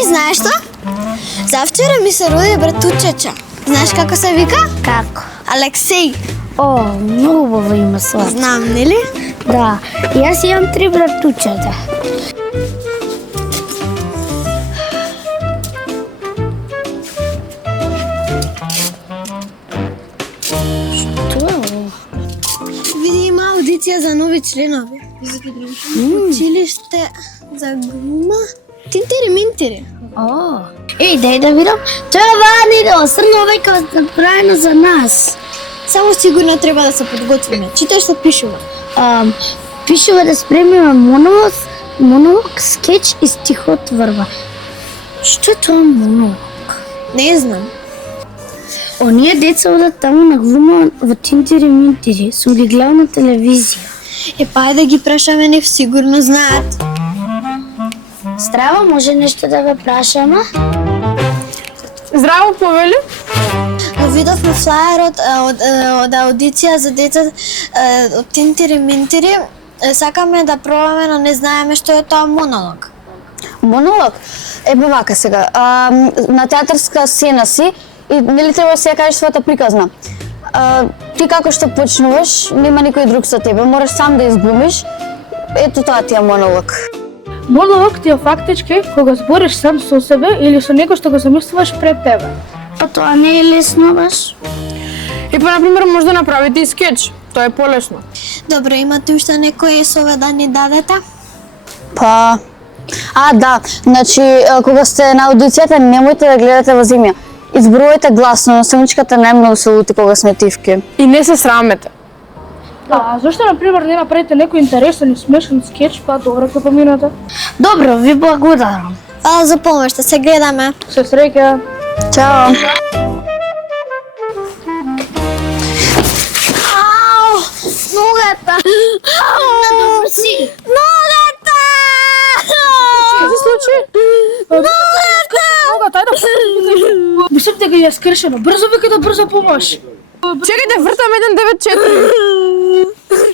знаеш што? Завчера ми се роди братучеча. Знаеш како се вика? Како? Алексеј. О, многу убаво има сват. Знам, нели? Да, и јас имам 3 братучета. Што е ово? Види, има аудиција за нови членови. Училиште за глума. Тинтери-минтери. О, дај да видам. Тоа вани да осрно веќе направено за нас. Само сигурно треба да се подготвиме. Читаш што пишува. Пишува да спремиме монолог, скеч и стихотворба. Што е тоа монолог? Не знам. Оние деца одат таму на глума во Тинтери-минтери. Сум ги гледал на телевизија. Ајде да ги прашаме, нив сигурно знаат. Здраво, може нешто да ве прашаме? Здраво, повели? Видовме флаерот од аудиција за деца од Тинтери-минтери. Сакаме да пробаме, но не знаеме што е тоа монолог. Монолог? Вака сега. На театарска сцена си и нели треба да си ја кажеш својата приказна. Ти како што почнуваш, нема никој друг со тебе, мораш сам да изглумиш. Ето тоа ти е монолог. Монолог ти е фактички кога збориш сам со себе или со некој што го замислуваш пред тебе. Па тоа не е лесно баш. И па, например, може да направите и скеч. Тоа е полесно. Добро, имате уште некои совет да ни дадете? Па... да. Значи, кога сте на аудицијата, немојте да гледате во земја. Изборувајте гласно, наставничката најмногу се лути кога сме тивки. И не се срамете. А зашто, например, не направите некој интересен и смешен скеч, па добро ќе поминете? Добро, ви благодарам. Фала за помошта, се гледаме. Се среќа. Чао! Ногата! Добро си. Ногата! Што се случи? Ногата! Ногата, ајде. Мислам дека ја скршено. Брзо вика да брзо помаш. Чекајте, вртам 194.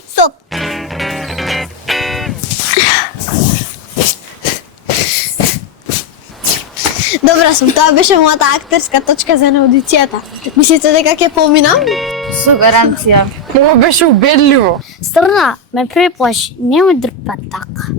Стоп! Добра сум, тоа беше мојата актерска точка за на аудицијата. Мислите дека ќе поминам? Со гаранција. Ова беше убедливо. Страна, ме преплаши. Немој друг пат така.